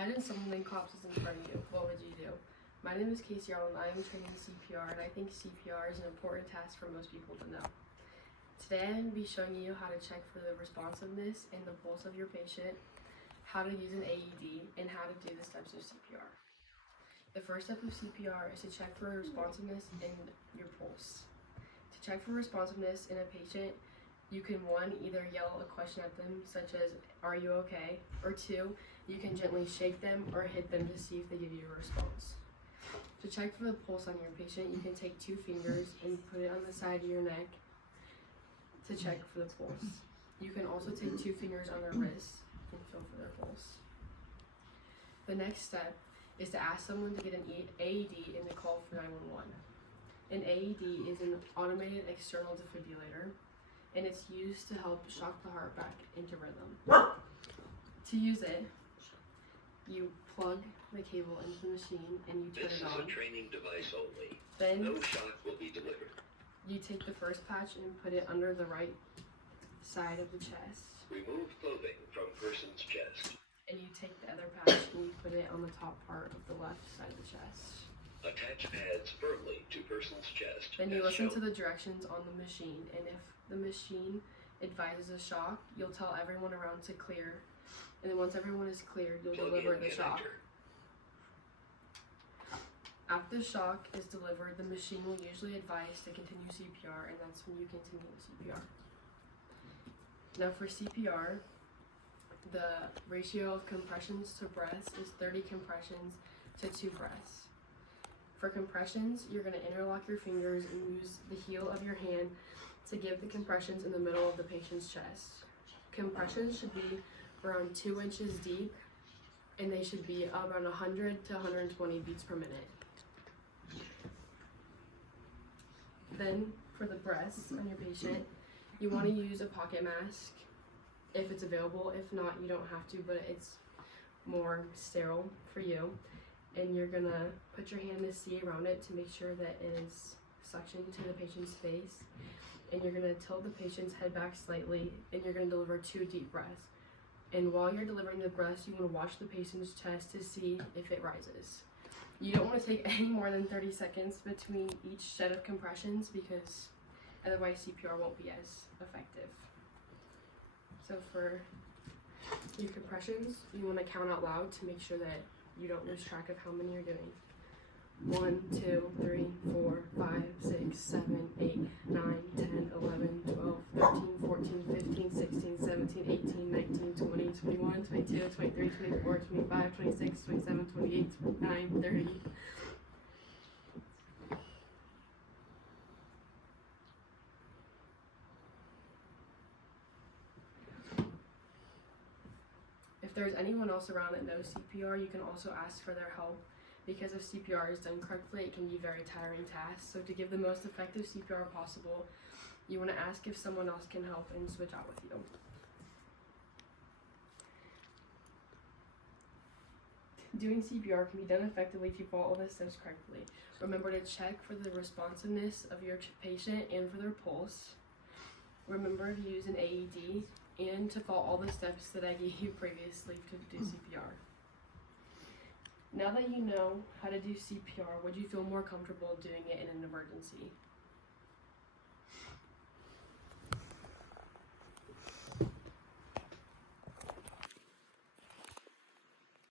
Imagine someone collapses in front of you. What would you do? My name is Kacee Arnold. I am training CPR, and I think CPR is an important task for most people to know. Today I'm going to be showing you how to check for the responsiveness and the pulse of your patient, how to use an AED, and how to do the steps of CPR. The first step of CPR is to check for responsiveness in your pulse. To check for responsiveness in a patient, you can either yell a question at them, such as, "Are you okay?" Or two, you can gently shake them or hit them to see if they give you a response. To check for the pulse on your patient, you can take 2 fingers and put it on the side of your neck to check for the pulse. You can also take 2 fingers on their wrists and feel for their pulse. The next step is to ask someone to get an AED and to call for 911. An AED is an automated external defibrillator, and it's used to help shock the heart back into rhythm. To use it, you plug the cable into the machine and you turn it on. This is a training device only. Then no shock will be delivered. You take the first patch and put it under the right side of the chest. Remove clothing from person's chest. And you take the other patch and you put it on the top part of the left side of the chest. Attach pads firmly to person's chest. Then you listen to the directions on the machine, and if the machine advises a shock, you'll tell everyone around to clear. And then once everyone is cleared, you'll deliver the shock. After the shock is delivered, the machine will usually advise to continue CPR, and that's when you continue CPR. Now for CPR, the ratio of compressions to breaths is 30 compressions to 2 breaths. For compressions, you're going to interlock your fingers and use the heel of your hand to give the compressions in the middle of the patient's chest. Compressions should be around 2 inches deep, and they should be around 100 to 120 beats per minute. Then, for the breaths on your patient, you want to use a pocket mask if it's available. If not, you don't have to, but it's more sterile for you. And you're going to put your hand in the C around it to make sure that it is suctioned to the patient's face. And you're going to tilt the patient's head back slightly, and you're going to deliver 2 deep breaths. And while you're delivering the breaths, you want to watch the patient's chest to see if it rises. You don't want to take any more than 30 seconds between each set of compressions, because otherwise CPR won't be as effective. So for your compressions, you want to count out loud to make sure that you don't lose track of how many you're doing. 1, 2, 3, 4, 5, 6, 7, 8, 9, 10, 11, 12, 13, 14, 15, 16, 17, 18, 19, 20, 21, 22, 23, 24, 25, 26, 27, 28, 29, 30. If there's anyone else around that knows CPR, you can also ask for their help, because if CPR is done correctly, it can be a very tiring task. So to give the most effective CPR possible, you want to ask if someone else can help and switch out with you. Doing CPR can be done effectively if you follow all the steps correctly. Remember to check for the responsiveness of your patient and for their pulse. Remember to use an AED and to follow all the steps that I gave you previously to do CPR. Now that you know how to do CPR, would you feel more comfortable doing it in an emergency?